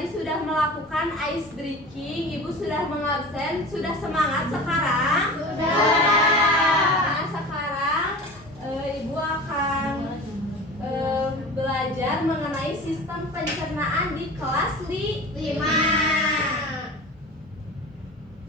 tadi sudah melakukan ice breaking, Ibu sudah mengabsen, sudah semangat sekarang? Nah, sekarang Ibu akan belajar mengenai sistem pencernaan di kelas 5.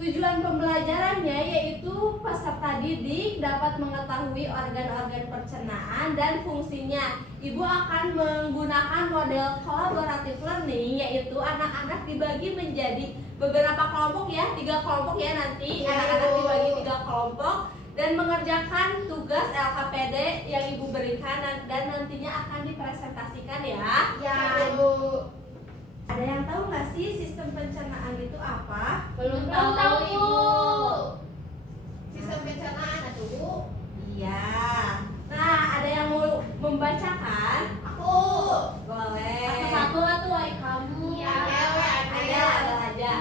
Tujuan pembelajarannya yaitu peserta didik dapat mengetahui organ-organ pencernaan dan fungsinya. Ibu akan menggunakan model collaborative learning, yaitu anak-anak dibagi menjadi beberapa kelompok ya, 3 kelompok ya nanti. Anak-anak dibagi 3 kelompok dan mengerjakan tugas LKPD yang Ibu berikan dan nantinya akan dipresentasikan ya. Ya, Bu. Ada yang tahu nggak sih sistem pencernaan itu apa? Belum tahu, Ibu. Sistem pencernaan itu, Bu. Iya. Nah, ada yang mau membacakan? Aku. Boleh. Satu atau kamu? Ya, Ada aja.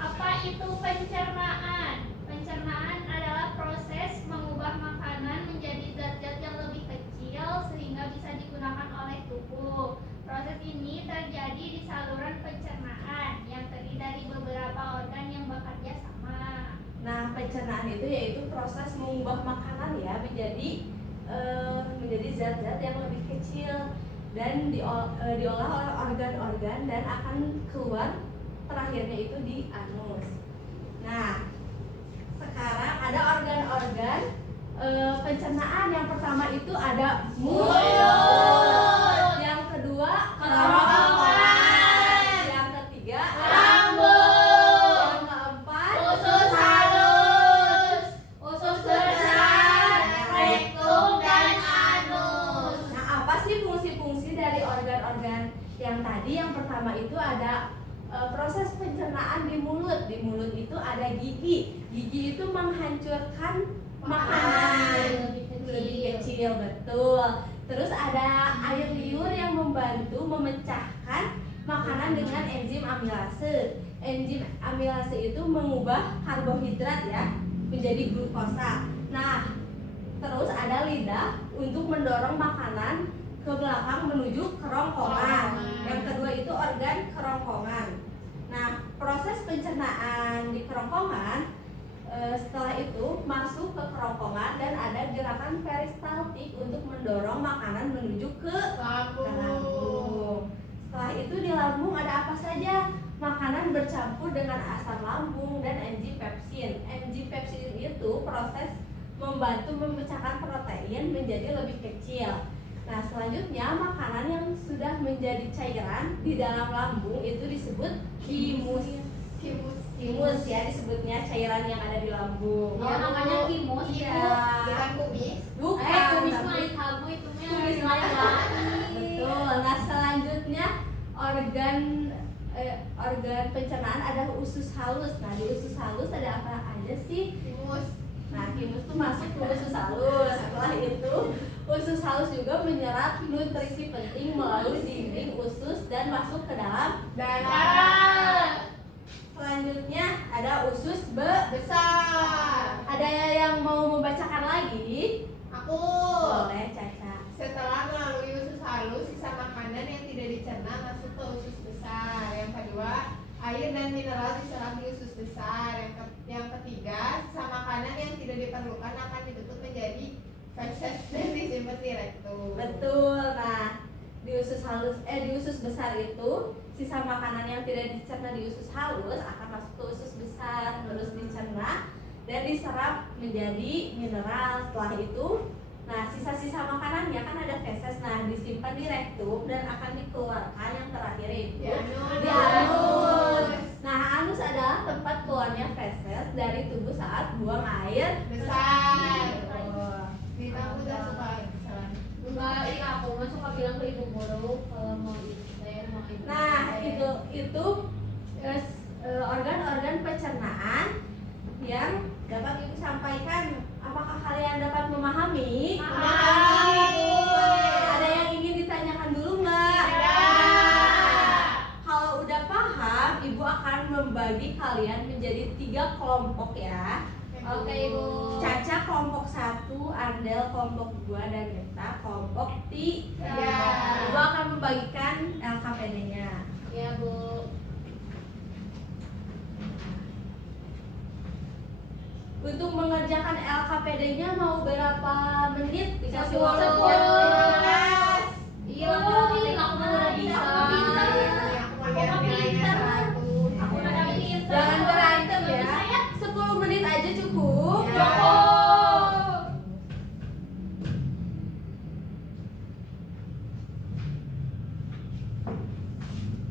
Apa itu pencernaan? Pencernaan adalah proses mengubah makanan menjadi zat-zat yang lebih kecil sehingga bisa digunakan oleh tubuh. Proses ini terjadi di saluran pencernaan yang terdiri dari beberapa organ yang bekerja sama. Nah, pencernaan itu yaitu proses mengubah makanan ya menjadi zat-zat yang lebih kecil dan diolah oleh organ-organ dan akan keluar terakhirnya itu di anus. Nah, sekarang ada organ-organ pencernaan. Yang pertama itu ada mulut. Yang kedua kerongkongan. Yang ketiga Lambung. Yang keempat Usus halus, usus besar, rektum dan anus. Nah, apa sih fungsi-fungsi dari organ-organ yang tadi? Yang pertama itu ada proses pencernaan di mulut. Di mulut itu ada gigi. Gigi itu menghancurkan makanan lebih kecil, betul. Terus ada air liur yang membantu memecahkan makanan dengan enzim amilase. Enzim amilase itu mengubah karbohidrat ya menjadi glukosa. Nah, terus ada lidah untuk mendorong makanan ke belakang menuju kerongkongan. Yang kedua itu organ kerongkongan. Nah, proses pencernaan di kerongkongan setelah itu masuk ke kerongkongan dan ada gerakan peristaltik untuk mendorong makanan menuju ke lambung. Setelah itu di lambung ada apa saja? Makanan bercampur dengan asam lambung dan enzim pepsin. Enzim pepsin itu proses membantu memecahkan protein menjadi lebih kecil. Nah, selanjutnya makanan yang sudah menjadi cairan di dalam lambung itu disebut kimus ya, disebutnya cairan yang ada di lambung. Oh, namanya kimus Iya. Bukan kubis. Bukan. Kumis tapi- lain kamu itu Kumis lain. Betul. Nah, selanjutnya organ pencernaan ada usus halus. Nah, di usus halus ada apa aja sih? Timus. Nah, kimus tuh masuk ke usus halus. Setelah itu, usus halus juga menyerap nutrisi penting melalui dinding usus dan masuk ke dalam Darah. Selanjutnya ada usus Besar. Ada yang mau membacakan lagi? Aku. Boleh, Caca. Setelah melalui usus halus, sisa makanan yang tidak dicerna masuk ke usus besar. Yang kedua, air dan mineral diserap di usus besar. Yang ketiga, sisa makanan yang tidak diperlukan akan ditutup menjadi feses dan disimpan di rektum. Betul. Nah, di usus besar itu sisa makanan yang tidak dicerna di usus halus akan masuk ke usus besar, terus dicerna dan diserap menjadi mineral. Setelah itu, nah sisa-sisa makanannya kan ada feses, nah disimpan di rektum dan akan dikeluarkan yang terakhir itu di anus. Nah, anus adalah tempat keluarnya feses dari tubuh saat buang air Besar. besar. Kita udah suka besar. Enggak, iya aku mah suka bilang ke ibu guru kalau mau saya mau ibu. Nah, itu organ-organ pencernaan yang dapat Ibu sampaikan. Apakah kalian dapat memahami? Memahami. Ada yang ingin ditanyakan dulu nggak? Kalau udah paham, Ibu akan membagi kalian menjadi 3 kelompok ya. Oke, Ibu. Caca kelompok 1, Andel kelompok 2, dan Neta kelompok 3. Ya. Ibu akan membagikan LKPD-nya. Ya, Bu. Untuk mengerjakan LKPD-nya mau berapa menit? Dikasih 10. waktu 15. Iya, aku udah bisa. Aku biar nilainya 100. Aku udah pintar. Jangan berantem ya. Bisa ya? 10 menit aja cukup. Ya.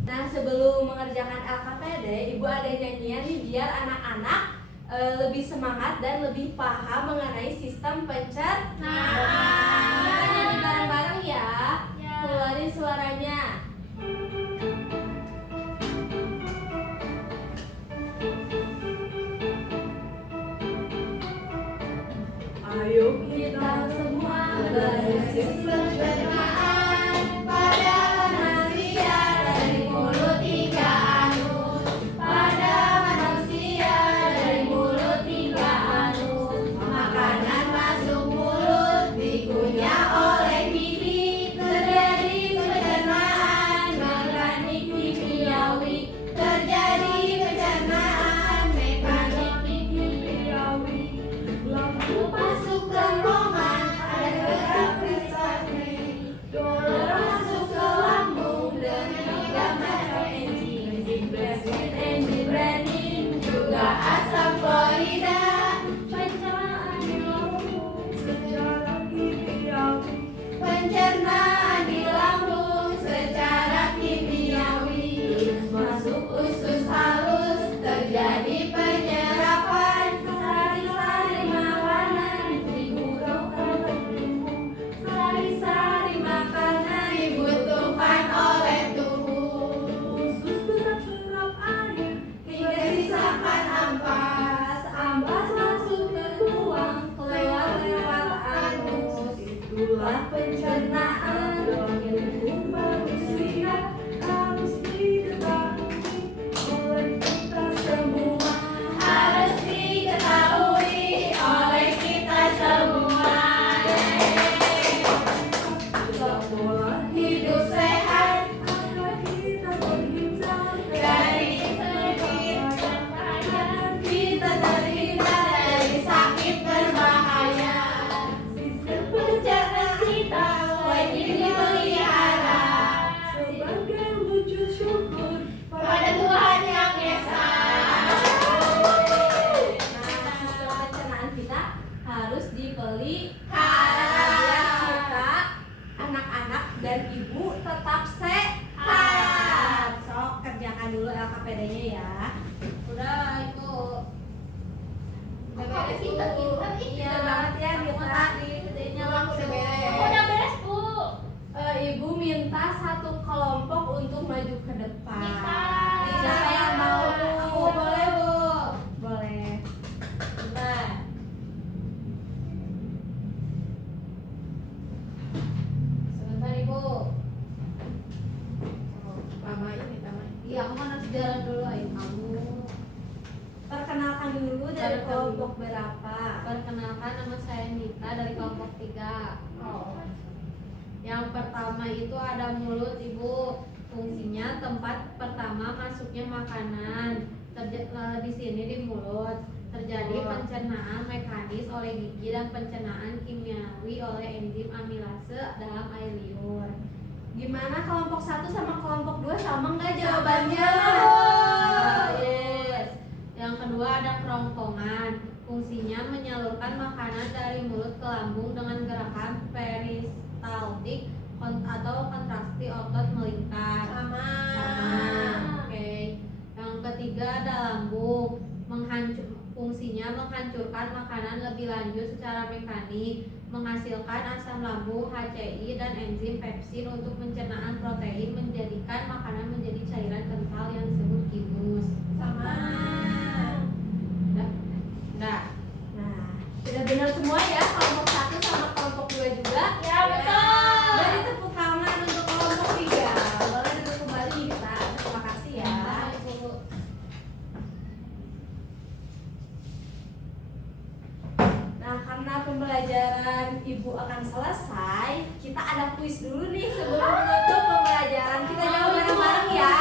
Nah, sebelum mengerjakan LKPD, Ibu ada nyanyian nih biar anak-anak lebih semangat dan lebih paham mengenai sistem pencernaan. Kita nyanyi bareng-bareng ya. Ya. Keluarin suaranya. Ayo kita semua Sistem pencernaan pada manusia dari mulut hingga anus. pada manusia dari mulut hingga anus. Makanan masuk mulut dikunyah oleh gigi. Terjadi pencernaan mekanik kimiawi. Terjadi pencernaan mekanik kimiawi. Lampu Masuk ke roman ada gerak kristalnya. Darah masuk ke lambung dengan 3 macam enzim. Enzim renin juga asam kloida. pencernaan di lambung secara kimiawi. Pencernaan di lambung secara kimiawi. Masuk usus halus terjadi penyerapan. Sari-sari makanan dibutuhkan tubuh. Sari-sari makanan dibutuhkan oleh tubuh. Usus besar serap air Hingga sisakan ampas. Ampas masuk ke tuang, keluar lewat anus. itulah pencernaan tubuh manusia harus diketahui oleh kita semua. Harus diketahui oleh kita semua. Pola Hidup sehat agar kita terhindar dari sakit berbahaya. Kita terhindar dari sakit berbahaya. sistem Pencernaan kita wajib dipelihara sebagai wujud syukur pada Tuhan Yang Esa. Nah, sistem pencernaan kita harus dipelihara Harap. biar kita anak-anak dan ibu tetap sehat. Sok kerjakan dulu LKPD-nya ya. Udah itu. Udah beres, Bu. Iya banget ya kita di gedenya Aku udah beres. Aku udah beres, Bu. Ibu minta satu kelompok untuk maju ke depan. Minta. Siapa yang mau? Aku boleh Bu. Boleh. Bentar. Sebentar Ibu. Lama ini taman. Iya, aku kan harus jalan dulu, ayo kamu. Perkenalkan dulu dari Perkenalkan kelompok berapa? Perkenalkan, nama saya Nita dari kelompok 3. Oh. Yang pertama itu ada mulut, Ibu. Fungsinya tempat pertama masuknya makanan. Di sini di mulut. Terjadi pencernaan mekanis oleh gigi dan pencernaan kimiawi oleh enzim amilase dalam air liur. Gimana kelompok 1 sama kelompok 2 sama nggak jawabannya? Yes. Yang kedua ada kerongkongan. Fungsinya menyalurkan makanan dari mulut ke lambung dengan gerakan peristaltik atau kontraksi otot melingkar. Sama. Oke. Yang ketiga ada lambung. Fungsinya menghancurkan makanan lebih lanjut secara mekanik, menghasilkan asam lambung, HCI, dan enzim pepsin untuk pencernaan protein, menjadikan makanan menjadi cairan kental yang disebut gimus. Sama. Udah? Udah. Nah, sudah benar semua ya kelompok 1 sama kelompok 2 juga? Ya, betul. Jadi tepuk tangan untuk kelompok 3. Boleh duduk kembali kita. Terima kasih ya. Nah, karena pembelajaran Ibu akan selesai, kita ada kuis dulu nih sebelum menutup pembelajaran. Kita jawab bareng-bareng ya.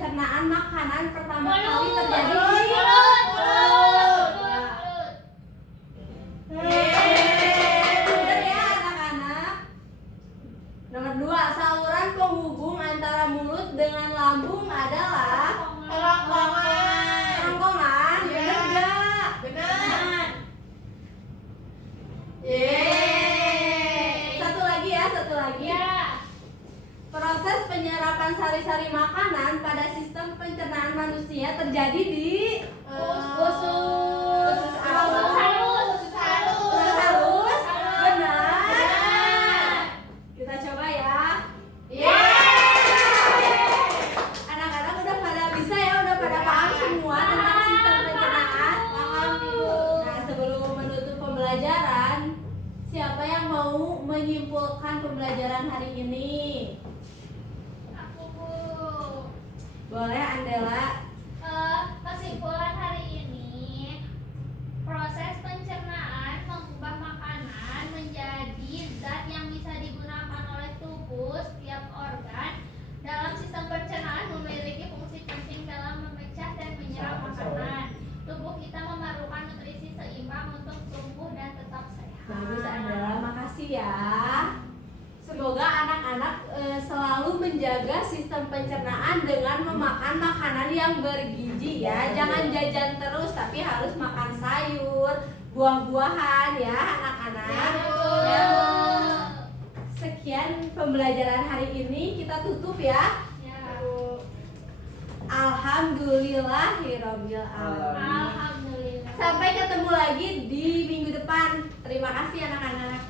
pencernaan makanan pertama kali Mulut. terjadi di Mulut. Bener ya anak-anak. Nomor 2, saluran penghubung antara mulut dengan lambung adalah Kerongkongan. kerongkongan. Iya. Bener nggak? Benar. Satu lagi ya, satu lagi. Ya. Proses penyerapan sari-sari makanan pada sistem pencernaan manusia terjadi di usus halus. Halus. Usus halus. Benar. Benar. Kita coba ya. Anak-anak udah pada bisa ya, udah pada paham semua tentang sistem pencernaan. Paham, Ibu. Nah, sebelum menutup pembelajaran, siapa yang mau menyimpulkan pembelajaran hari ini? Aku, Bu. Boleh, Andela. Kesimpulan hari ini, proses pencernaan mengubah makanan menjadi zat yang bisa digunakan oleh tubuh. Setiap organ dalam sistem pencernaan memiliki fungsi penting dalam memecah dan menyerap makanan. Tubuh kita memerlukan nutrisi seimbang untuk tumbuh dan tetap sehat. Bagus, Andela, makasih ya. Semoga anak-anak selalu menjaga sistem pencernaan dengan memakan makanan yang bergizi ya. Jangan jajan terus, tapi harus makan sayur, buah-buahan ya anak-anak. Ya. Sekian pembelajaran hari ini, kita tutup ya. Ya. Alhamdulillahirobbil alamin. Alhamdulillah. Sampai ketemu lagi di minggu depan. Terima kasih anak-anak.